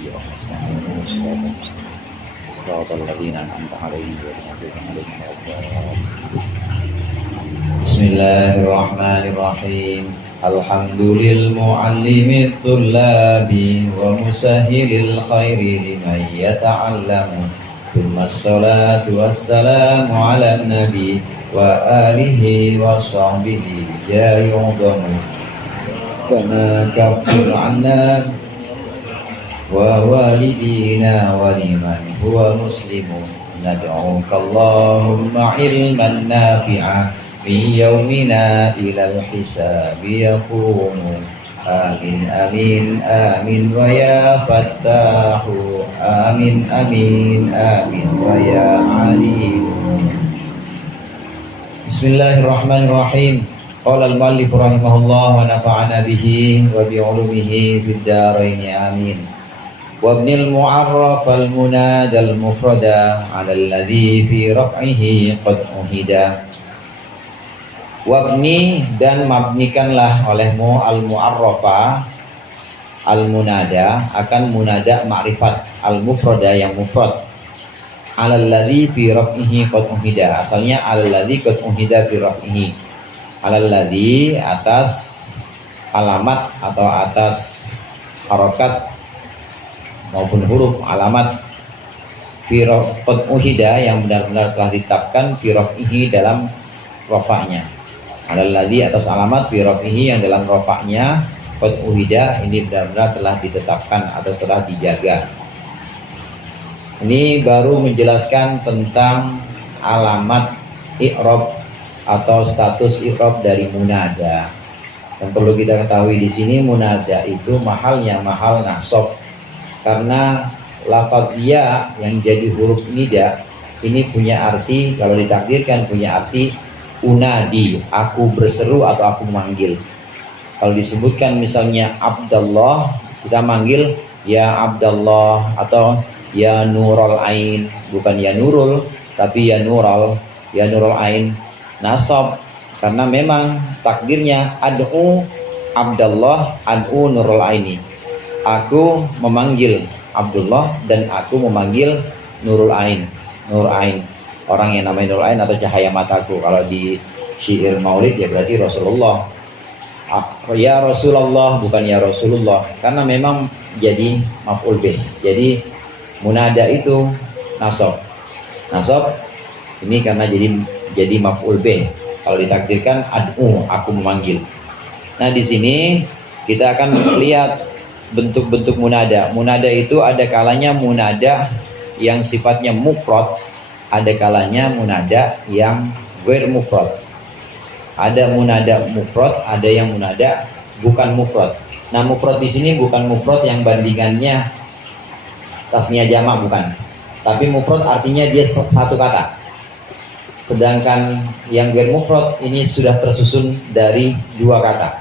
وإياهم نستعين صراط الذين أنعمت عليهم غير المغضوب عليهم ولا الضالين. بسم الله الرحمن الرحيم. الحمد للمعلم الطلاب ومسهل الخير لمن يتعلم ثم الصلاة والسلام على النبي وآله وصحبه يا يعظم كما كفر عنا ووالدينا ولمن هو مسلم ندعوك اللهم علما نافعا في يومنا إلى الحساب يكون آمين آمين آمين ويا فتاح آمين آمين آمين ويا عليم. بسم الله الرحمن الرحيم. قال المؤلف رحمه الله ونفعنا به وبعلومه في الدارين آمين. وابن المعرف المنادى المفرد على الذي في رفعه قد أهدا. Wabni dan mabnikanlah olehmu al-mu'arrafa al-munada akan munada ma'rifat al-mufrada yang mufrad alalladzi fi raf'ihi qad uhida. Asalnya alalladzi qad uhida fi raf'ihi. Alalladzi atas alamat atau atas harokat maupun huruf alamat fi qad uhida yang benar-benar telah ditetapkan fi raf'ihi dalam rafa'nya. Alalladzi atas alamat fi rafihi yang dalam rafa'nya qad uhida ini benar-benar telah ditetapkan atau telah dijaga. Ini baru menjelaskan tentang alamat i'rab atau status i'rab dari munada. Yang perlu kita ketahui di sini munada itu mahalnya mahal nasab karena lafaz ya yang jadi huruf nida ini punya arti, kalau ditakdirkan punya arti unadi, aku berseru atau aku memanggil. Kalau disebutkan misalnya Abdullah, kita manggil ya Abdullah atau ya Nurul Ain, bukan ya Nurul tapi ya Nurul Ain. Nasab karena memang takdirnya ad'u Abdullah ad'u Nurul Aini. Aku memanggil Abdullah dan aku memanggil Nurul Ain. Nur Ain, orang yang namanya Nur Ain atau cahaya mataku. Kalau di syair maulid ya berarti Rasulullah. Ya Rasulullah bukan ya Rasulullah karena memang jadi maf'ul bih. Jadi munada itu nasab. Nasab ini karena jadi maf'ul bih. Kalau ditakdirkan ad'u, aku memanggil. Nah, di sini kita akan lihat bentuk-bentuk munada. Munada itu ada kalanya munada yang sifatnya mufrad, ada kalanya munada yang ghair mufrad. Ada munada mufrad, ada yang munada bukan mufrad. Nah, mufrad di sini bukan mufrad yang bandingannya tasnya jamak, bukan. Tapi mufrad artinya dia satu kata. Sedangkan yang ghair mufrad ini sudah tersusun dari dua kata.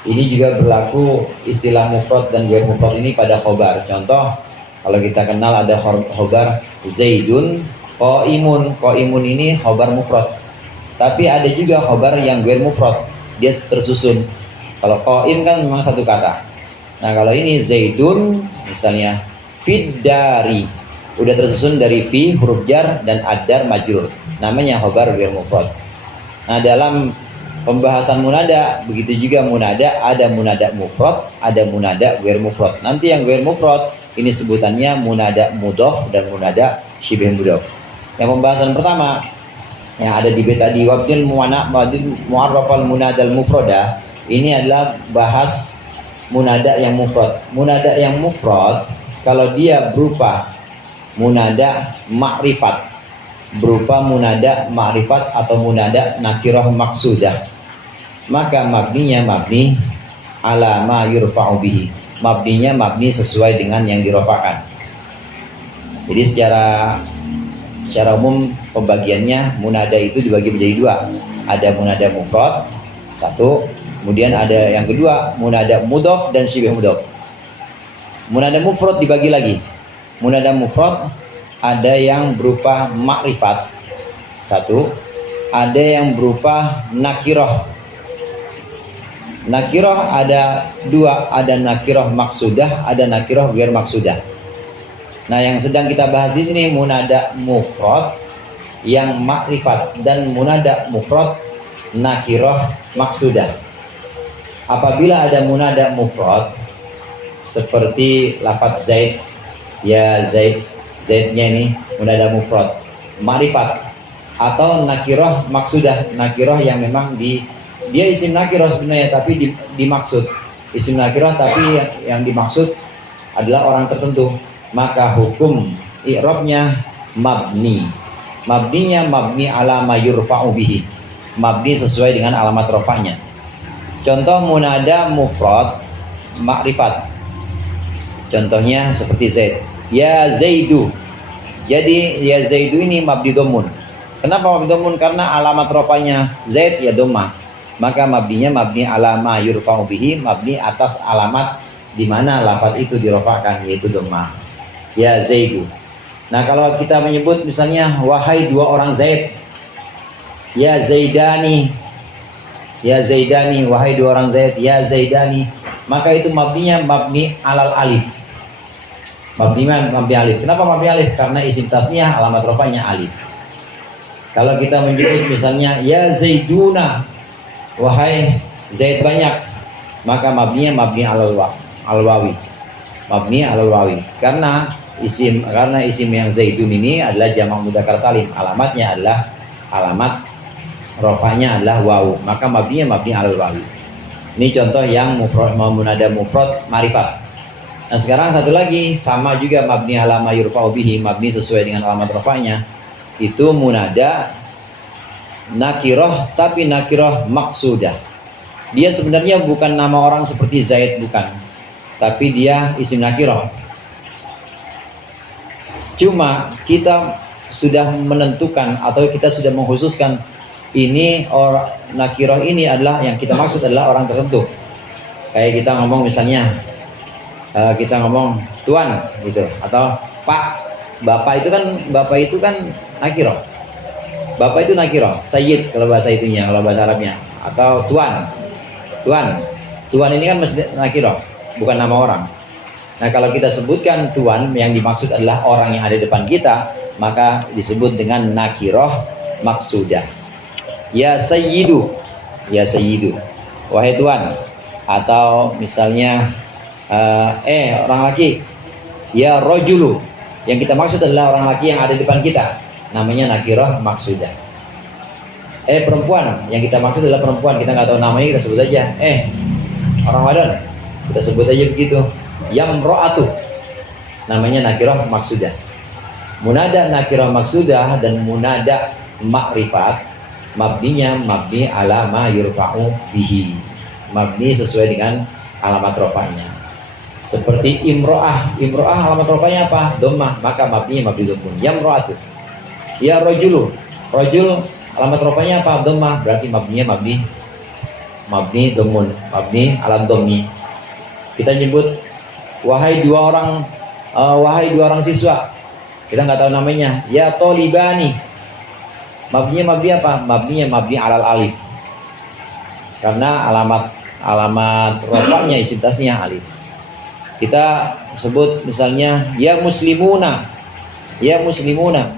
Ini juga berlaku istilah mufrad dan ghair mufrad ini pada khobar. Contoh, kalau kita kenal ada khobar Zaidun qaimun. Qaimun ini khobar mufrad. Tapi ada juga khobar yang ghair mufrad, dia tersusun. Kalau qaim kan memang satu kata. Nah, kalau ini Zaidun misalnya fid dari, udah tersusun dari fi huruf jar dan ad-dar majrur. Namanya khobar ghair mufrad. Nah, dalam pembahasan munada begitu juga munada, ada munada mufrad, ada munada ghair mufrad. Nanti yang ghair mufrad ini sebutannya munada mudhof dan munada syibh mudhof. Yang pembahasan pertama yang ada di bait tadi wabdil mu'arrafal munadal mufrada, ini adalah bahas munada yang mufrad. Munada yang mufrad kalau dia berupa munada ma'rifat, berupa munada ma'rifat atau munada nakirah maksudah, maka mabninya mabni ala ma yurfa'u bihi. Mabninya mabni sesuai dengan yang dirofakan. Jadi secara umum pembagiannya munada itu dibagi menjadi dua. Ada munada mufrad satu, kemudian ada yang kedua munada mudhof dan syibh mudhof. Munada mufrad dibagi lagi. Munada mufrad ada yang berupa ma'rifat satu, ada yang berupa nakirah. Nakiroh ada dua, ada nakiroh maksudah, ada nakiroh ghair maksudah. Nah, yang sedang kita bahas di sini munada mufrad yang makrifat dan munada mufrad nakiroh maksudah. Apabila ada munada mufrad seperti lafaz Zaid, ya Zaid, Zaidnya ini munada mufrad makrifat, atau nakiroh maksudah, nakiroh yang memang dia isim nakiroh sebenarnya tapi dimaksud isim nakiroh, tapi yang dimaksud adalah orang tertentu, maka hukum i'rabnya mabni. Mabninya mabni ala ma yurfa'u bihi, mabni sesuai dengan alamat rafa'nya. Contoh munada mufrad makrifat, contohnya seperti Zaid, ya Zaidu. Jadi ya Zaidu ini mabni domun. Kenapa mabni domun? Karena alamat rafa'nya Zaid ya domah, maka mabninya mabni ala ma yurfa'u bihi, mabni atas alamat di mana lafaz itu dirofakkan, yaitu domah, ya Zaidu. Nah, kalau kita menyebut misalnya wahai dua orang Zaid, ya Zaidani, ya Zaidani, wahai dua orang Zaid, ya Zaidani, maka itu mabninya mabni alal alif. Mabni alif. Kenapa mabni alif? Karena isim tasniyah alamat rofanya alif. Kalau kita menyebut misalnya ya Zaiduna, wahai Zaid banyak, maka mabninya mabni alal wawi, mabni alal wawi. Karena isim yang Zaidun ini adalah jamak mudzakkar salim, alamatnya adalah alamat rofanya adalah wawu, maka mabninya mabni alal wawi. Ini contoh yang mufrad, munada mufrad marifat. Nah, sekarang satu lagi sama juga mabni ala ma yurfa'u bihi, mabni sesuai dengan alamat rofanya, itu munada nakiroh tapi nakiroh maksudah. Dia sebenarnya bukan nama orang seperti Zaid, bukan, tapi dia isim nakiroh. Cuma kita sudah menentukan atau kita sudah mengkhususkan ini orang nakiroh ini adalah yang kita maksud adalah orang tertentu. Kayak kita ngomong misalnya kita ngomong tuan gitu, atau pak, bapak itu kan nakiroh. Bapak itu nakiroh, sayyid kalau bahasa itunya, kalau bahasa Arabnya, atau tuan ini kan mesti nakiroh, bukan nama orang. Nah, kalau kita sebutkan tuan yang dimaksud adalah orang yang ada di depan kita, maka disebut dengan nakiroh maksudah. Ya sayyidu, ya sayyidu, wahai tuan. Atau misalnya orang laki, ya rojulu, yang kita maksud adalah orang laki yang ada di depan kita, namanya nakiroh maksudah. Perempuan, yang kita maksud adalah perempuan, kita nggak tahu namanya, kita sebut aja orang wadan, kita sebut aja begitu. Yang ro'atu, namanya nakiroh maksudah. Munada nakiroh maksudah dan munada makrifat, mabninya mabni ala ma yurfa'u bihi, mabni sesuai dengan alamat rofanya. Seperti imro'ah, alamat rofanya apa? Dhammah, maka mabninya mabni dhammun. Yang ro'atu, ya rojulu, rojul alamat rofanya apa? Dhammah, berarti mabninya mabni dhammun, mabni ala dhammi. Kita nyebut wahai dua orang siswa, kita nggak tahu namanya, ya tolibani, mabninya mabni apa? Mabninya mabni alal alif, karena alamat rofanya isim tasniyah alif. Kita sebut misalnya ya muslimuna, ya muslimuna,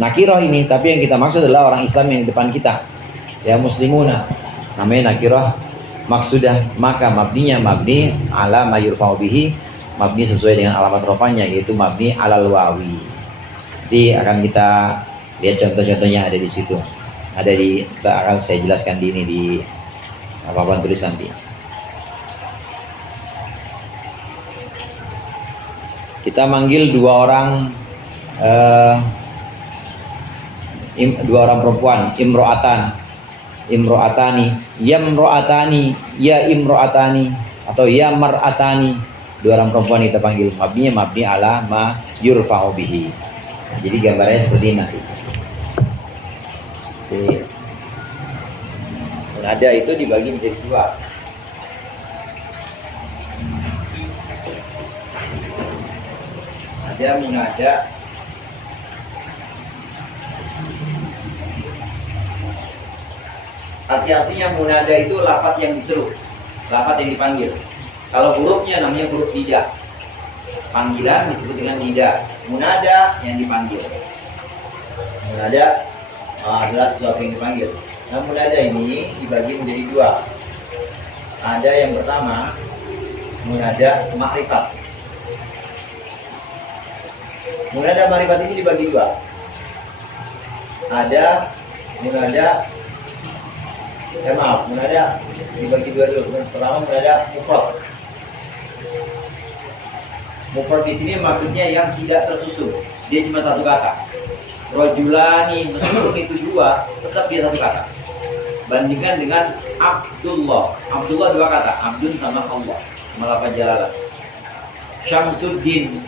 nakiroh ini, tapi yang kita maksud adalah orang Islam yang di depan kita, ya muslimuna, namanya nakiroh maksudah, maka mabninya mabni ala ma yurfa'u bihi, mabni sesuai dengan alamat rofanya, yaitu mabni alal wawi. Nanti akan kita lihat contoh-contohnya, ada di situ, akan saya jelaskan di papan tulis nanti. Kita manggil dua orang perempuan, imro'atani, yamro'atani, ya imro'atani, atau ya mar'atani, dua orang perempuan kita panggil, mabninya mabni ala ma yurfa'u bihi. Jadi gambarnya seperti ini nanti. Nada itu dibagi menjadi dua. Ada munada Arti aslinya munada itu lafaz yang diseru, lafaz yang dipanggil. Kalau hurufnya namanya huruf nida. Panggilan disebut dengan nida. Munada yang dipanggil. Munada adalah sesuatu yang dipanggil. Nah, munada ini dibagi menjadi dua. Ada yang pertama, munada ma'rifat. Munada ma'rifat ini dibagi dua. Ada munada munada dibagi dua dulu. Pertama munada mufrad. Mufrad di sini maksudnya yang tidak tersusun. Dia cuma satu kata. Rojulani, meskipun itu dua, tetap dia satu kata. Bandingkan dengan Abdullah. Abdullah dua kata. Abdun sama Allah. Melafaz jalalah. Syamsuddin.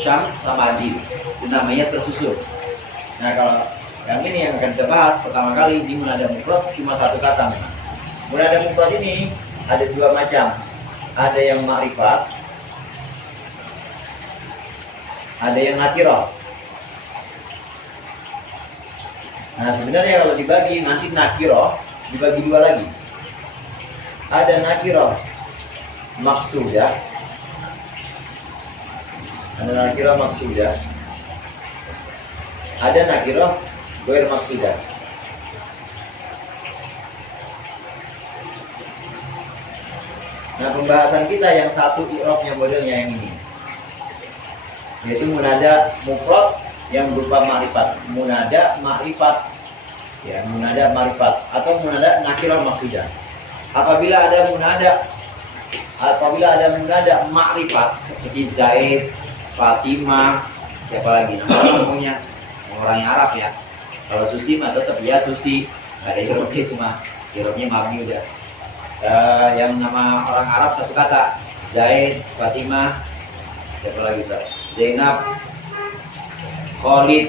Syams sama Din. Itu namanya tersusun. Nah, kalau yang ini yang akan kita bahas pertama kali di munada mufrad cuma satu kata. Munada mufrad ini ada dua macam. Ada yang ma'rifat, ada yang nakirah. Nah, sebenarnya kalau dibagi nanti nakirah dibagi dua lagi. Ada nakirah maksudah. Ada nakirah maksudah. Ada nakirah ghair maksudah. Nah, pembahasan kita yang satu i'rabnya modelnya yang ini, yaitu munada mufrad yang berupa ma'rifat, munada ma'rifat, ya, munada ma'rifat atau munada nakirah maksudah. Apabila ada munada ma'rifat seperti Zaid, Fatimah, siapa lagi namanya orang yang Arab ya. Kalau Susi mah tetap ya Susi, nggak ada hurufnya, cuma hurufnya mabni udah. Yang nama orang Arab satu kata, Zaid, Fatimah, siapa lagi Ustaz? Zainab, Khalid.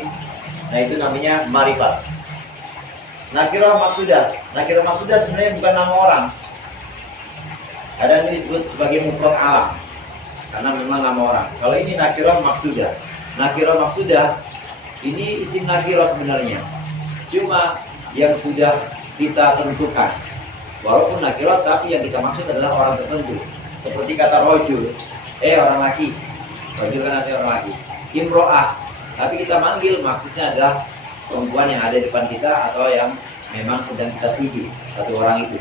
Nah, itu namanya ma'rifat. Nakirah maksudah. Nakirah maksudah sebenarnya bukan nama orang. Ada yang disebut sebagai mufrad alam karena memang nama orang. Kalau ini nakirah maksudah. Nakirah maksudah ini isim nakirah sebenarnya. Cuma yang sudah kita tentukan. Walaupun nakirah tapi yang kita maksud adalah orang tertentu. Seperti kata rojul, orang laki. Rojul kan artinya orang laki. Imro'ah, tapi kita manggil maksudnya adalah perempuan yang ada di depan kita atau yang memang sedang kita tuju, satu orang itu.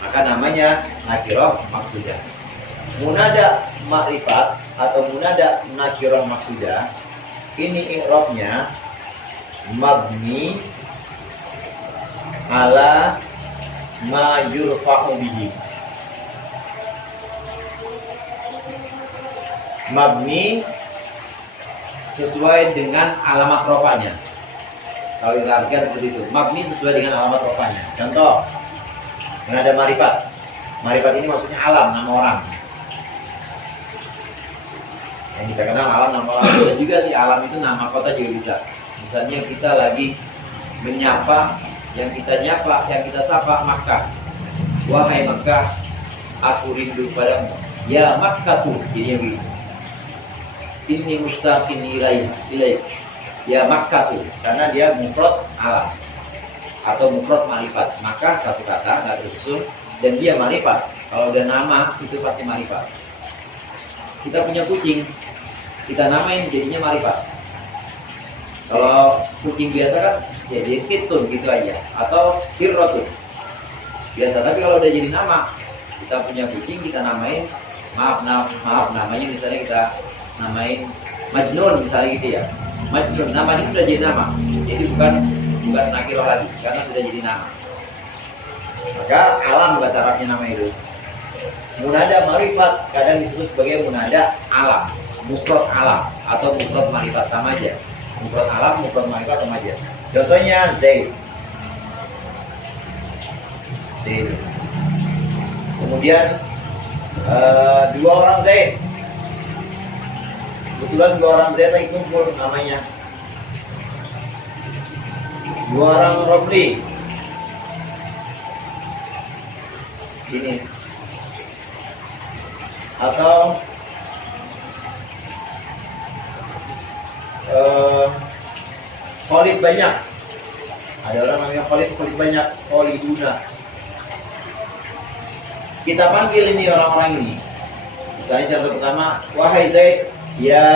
Maka namanya nakirah maksudah. Munada ma'rifat atau munada nakirah maksudah ini i'rabnya mabni ala ma yurfa'u bihi. Mabni sesuai dengan alamat rofanya. Kalau kita artikan seperti itu, mabni sesuai dengan alamat rofanya. Contoh, munada ma'rifat. Ma'rifat ini maksudnya alam, nama orang. Yang kita kenal alam, nama orang. Bisa juga sih alam itu nama kota juga bisa. Misalnya kita lagi menyapa, yang kita nyapa, yang kita sapa Makkah. Wahai Makkah, aku rindu padamu. Ya Makkah tuh, ini yang begini. Ini mustaqin ilaih. Ya Makkah tuh, karena dia mufrad alam atau mufrad ma'rifat. Maka satu kata nggak tersusun dan dia ma'rifat. Kalau udah nama itu pasti ma'rifat. Kita punya kucing, kita namain jadinya ma'rifat. Kalau kucing biasa kan jadi pitun gitu aja atau hirrotun biasa. Tapi kalau udah jadi nama, kita punya kucing kita namain maaf namanya misalnya kita namain Majnun misalnya gitu ya. Majnun nama ini sudah jadi nama. Jadi bukan nakirah lagi karena sudah jadi nama. Maka alam bahasa Arabnya nama itu. Munada ma'rifat kadang disebut sebagai munada alam, mufrad alam atau mufrad ma'rifat sama aja. Mufrad alam, mufrad ma'rifat sama aja. Contohnya Zaid. Kemudian dua orang Zaid. Kebetulan dua orang Zaid lagi kumpul namanya. Dua orang Robli. Ini. Atau Khalid banyak. Ada orang namanya Khalid banyak, Khaliduna. Kita panggil ini orang-orang ini. Misalnya contoh pertama, wahai Zaid, ya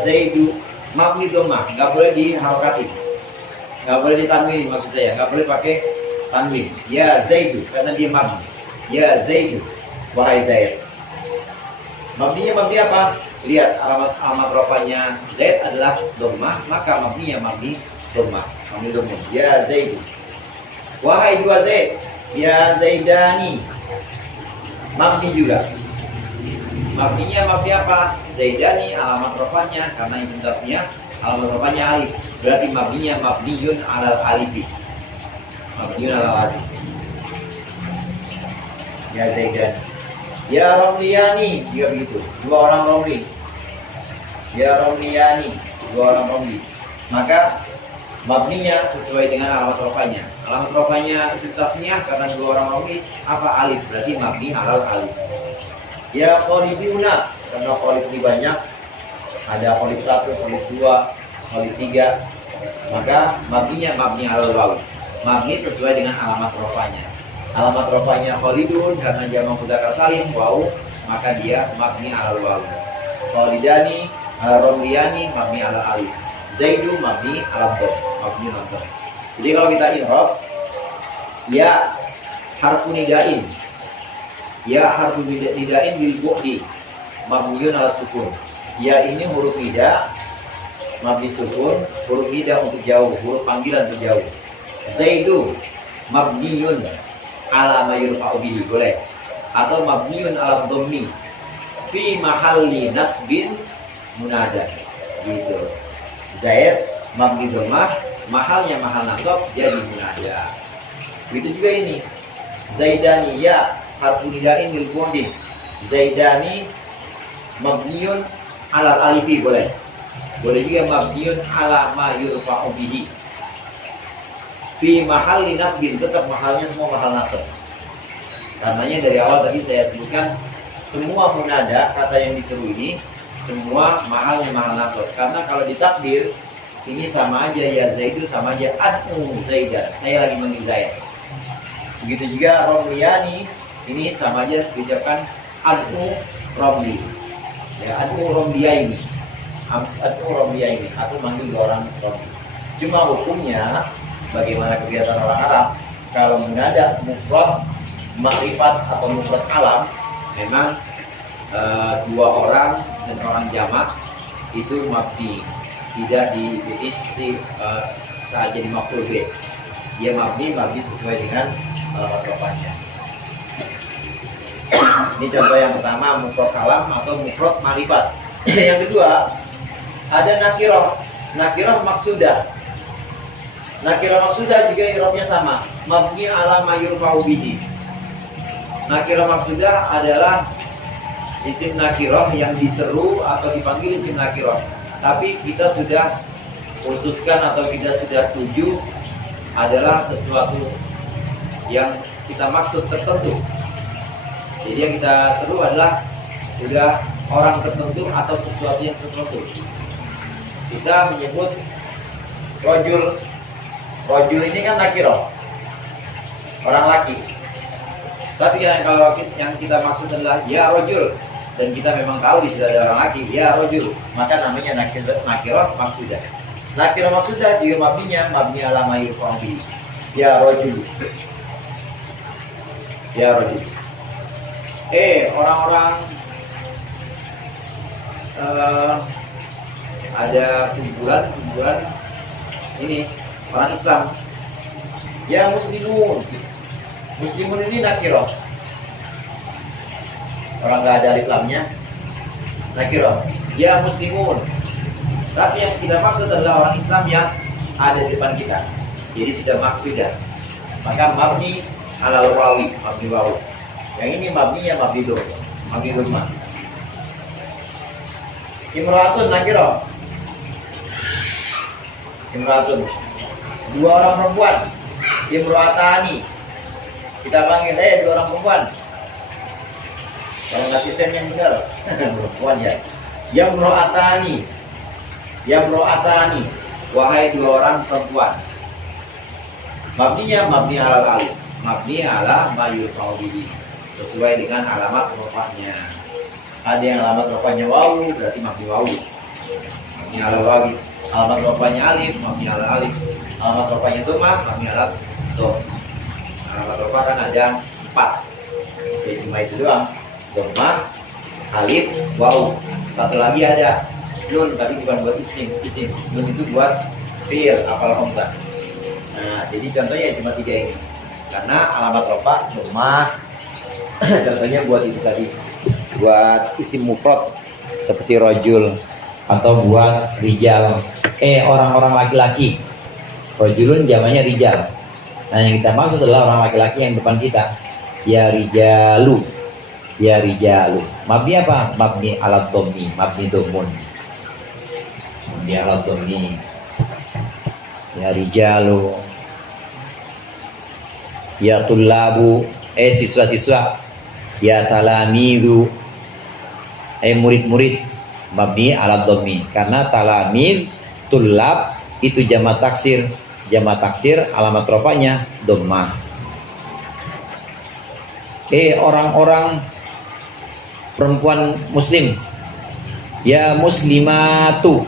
Zaidu, mabni dhammah, nggak boleh diharakatin, nggak boleh ditanwin, maksud saya nggak boleh pakai tanwin. Ya Zaidu, karena dia mabni. Ya Zaidu, wahai Zaid. Mabninya mabni apa? Lihat alamat rofanya Zaid adalah dhammah, maka mabninya mabni dhammah, mabni dhammah. Ya Zaidu, wahai dua Zaid, ya Zaidani, mabni juga. Mabninya mabni apa? Zaidani, alamat rofanya karena isim tasniyah, alamat rofanya alif. Berarti mabninya mabniyun alal alifi. Mabniyun alal alif. Ya Zaidani. Ya Romliyani, juga begitu. Dua orang Romli. Ya Romliyani, dua orang Romli. Maka mabninya sesuai dengan alamat rofanya. Alamat rofanya isim tasniyah karena dua orang Romli apa? Alif. Berarti mabni alal alif. Ya Khaliduna, karena Khalid ini banyak, ada Khalid 1, Khalid 2, Khalid 3, maka mabninya mabni alal waw. Mabni sesuai dengan alamat rofanya. Alamat rofanya Khalidun karena jamak mudzakkar salim waw, maka dia mabni alal waw. Khalidani, Romliyani mabni alal alif. Zaidu mabni alal dhamm, mabni alal dhamm. Jadi kalau kita i'rab, ya harfu nidain. Ya harfu nidain bil bu'di mabniun ala sukun. Ya ini huruf nida mabni sukun, huruf nida untuk jauh, huruf panggilan untuk jauh. Zaidu mabniun ala ma yurfa'u bihi, boleh. Atau mabniun ala dhammi fi mahalli nasbin munada. Gitu. Zaid mabni dhammah, mahalnya mahal nasab jadi munada. Begitu juga ini. Zaidani ya harfu nidain lil bu'di. Zaidani mabniun ala alifi, boleh. Boleh juga mabniun ala ma yurfa'u bihi. Fi mahalli nasbin, tetap mahalnya semua mahal nasab. Karenanya dari awal tadi saya sebutkan semua munada kata yang diseru ini semua mahalnya mahal nasab. Karena kalau ditakdir ini sama aja ya Zaidu, sama aja ad'u Zaidan, saya lagi manggil Zaid. Begitu juga Romliyani, ini sama aja diucapkan ad'u Romli. Ya, ad'u Romliyaini. Ad'u Romliyaini, aku manggil dua orang Romli. Cuma hukumnya bagaimana kebiasaan orang Arab, kalau munada mufrad makrifat atau mufrad alam, memang dua orang dan orang jamak itu mabni, tidak diisti saat jadi maf'ul bih. Dia mabni sesuai dengan rofanya. Ini contoh yang pertama, mufrad kalam atau mufrad makrifat. Yang kedua ada nakirah, nakirah maksudah. Nakirah maksudah juga i'rabnya sama, mabni ala ma yurfa'u bihi. Nakirah maksudah adalah isim nakirah yang diseru atau dipanggil isim nakirah, tapi kita sudah khususkan atau kita sudah tuju adalah sesuatu yang kita maksud tertentu. Jadi yang kita seru adalah sudah orang tertentu atau sesuatu yang tertentu. Kita menyebut rojul. Rojul ini kan nakirah, orang laki. Tapi kalau yang kita maksud adalah ya rojul, dan kita memang tahu di situ ada orang laki, ya rojul, maka namanya nakirah maksudah. Nakirah maksudah juga mabninya mabni ala ma yurfa'u bihi. Ya rojul, ya rojul. Orang-orang ada kumpulan ini orang Islam. Ya muslimun. Muslimun ini nakirah. Orang nggak ada alif lamnya, nakirah. Ya muslimun. Tapi yang kita maksud adalah orang Islam yang ada di depan kita. Jadi sudah maksudah. Maka mabni ala wawi, mabni wawi. Yang ini mabninya mabni dhammah. Imra'atun nakirah. Imra'atun, dua orang perempuan. Imra'atani, kita panggil dua orang perempuan. Kalau ngasih sen yang benar perempuan ya. Imra'atani, wahai dua orang perempuan. Mabninya mabni ala alif, mabni ala ma yurfa'u bihi. sesuai dengan alamat rofanya. Ada yang alamat rofanya wawu, berarti mabni wawu, mabni ala wawu. Alamat rofanya alif, mabni ala alif. Alamat rofanya dhammah, mabni ala dhammah. Alamat rofa kan ada 4. Oke, cuma itu doang. Dhammah, alif, wawu. Satu lagi ada nun, tapi bukan buat isim. Nun itu buat fi'il, apal khamsah. Nah, jadi contohnya cuma 3 ini. Karena alamat rofa dhammah. Contohnya buat itu tadi, buat isim mufrad seperti rojul, atau buat rijal, orang-orang laki-laki. Rojulun jamannya rijal. Nah, yang kita maksud adalah orang laki-laki yang depan kita. Ya rijalu, ya rijalu. Mabni apa? Mabni alat dhammi, mabni dhammun. Mabni alat dhammi. Ya rijalu, ya tullabu, siswa-siswa. Ya talamidu, murid-murid, mabni ala dhammi. Karena talamid, tullab itu jamak taksir. Jamak taksir alamat rofanya dhammah. Orang-orang perempuan muslim. Ya muslimatu,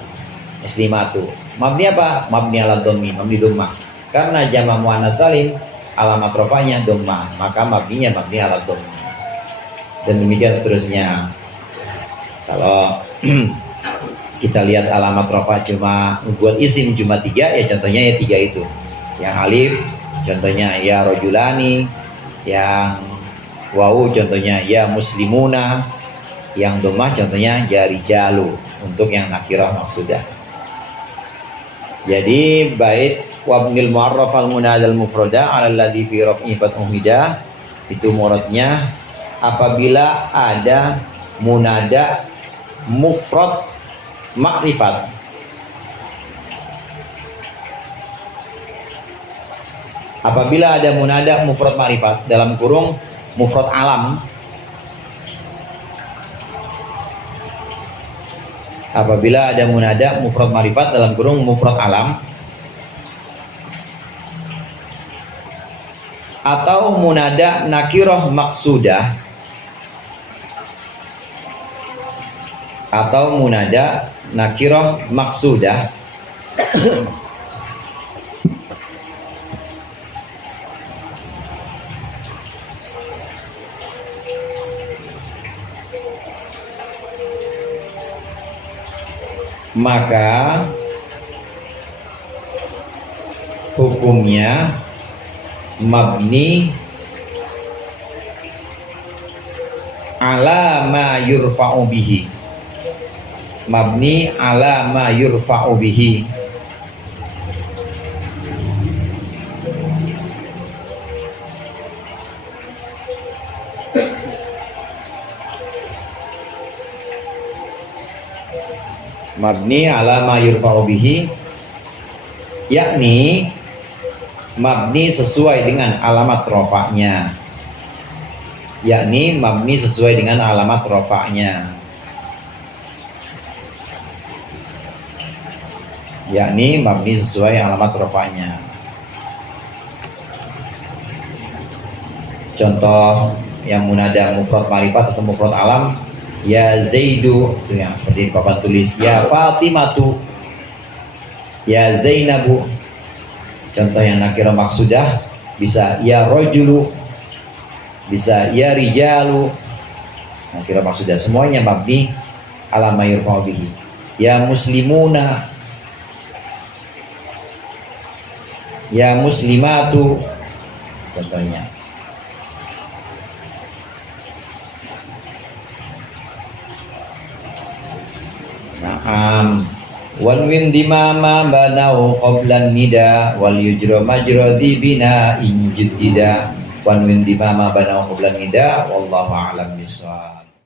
muslimatu. Mabni apa? Mabni ala dhammi, mabni dhammah. Karena jamak muannats salim alamat rofanya dhammah, maka mabninya mabni ala dhammi. Dan demikian seterusnya. Kalau kita lihat alamat rofa cuma buat isim cuma 3, ya contohnya ya 3 itu. Yang alif contohnya ya rojulani, yang wawu contohnya ya muslimuna, yang dhammah contohnya ya rijalu untuk yang nakirah maksudah. Jadi bait wabnil mu'arraf al munadal mufrada ala alladhi fi raf'i fathun hidah itu muradnya apabila ada munada mufrad makrifat. Apabila ada munada mufrad makrifat dalam kurung mufrad alam. Apabila ada munada mufrad makrifat dalam kurung mufrad alam, atau munada nakirah maksudah, atau munada nakirah maksudah, maka hukumnya mabni ala ma yurfa'u bihi, mabni ala ma yurfa'u bihi. Mabni ala ma yurfa'u bihi, yakni mabni sesuai dengan alamat rofa'nya, yakni mabni sesuai dengan alamat rofa'nya, yakni mabni sesuai alamat rofa'nya. Contoh yang munada mufrad ma'rifat atau mufrad alam, ya Zaidu, itu yang seperti di papan tulis, ya Fatimatu, ya Zainabu. Contoh yang nakirah maksudah bisa ya rojulu, bisa ya rijalu. Nakirah maksudah semuanya mabni ala ma yurfa'u bihi. Ya muslimuna, ya muslimatu, contohnya. Naam. Wanwin dimama banau qoblan nida wal yujra majra dibina injid dida. Wanwin dimama banau qoblan nida wallahu a'lam bishawab.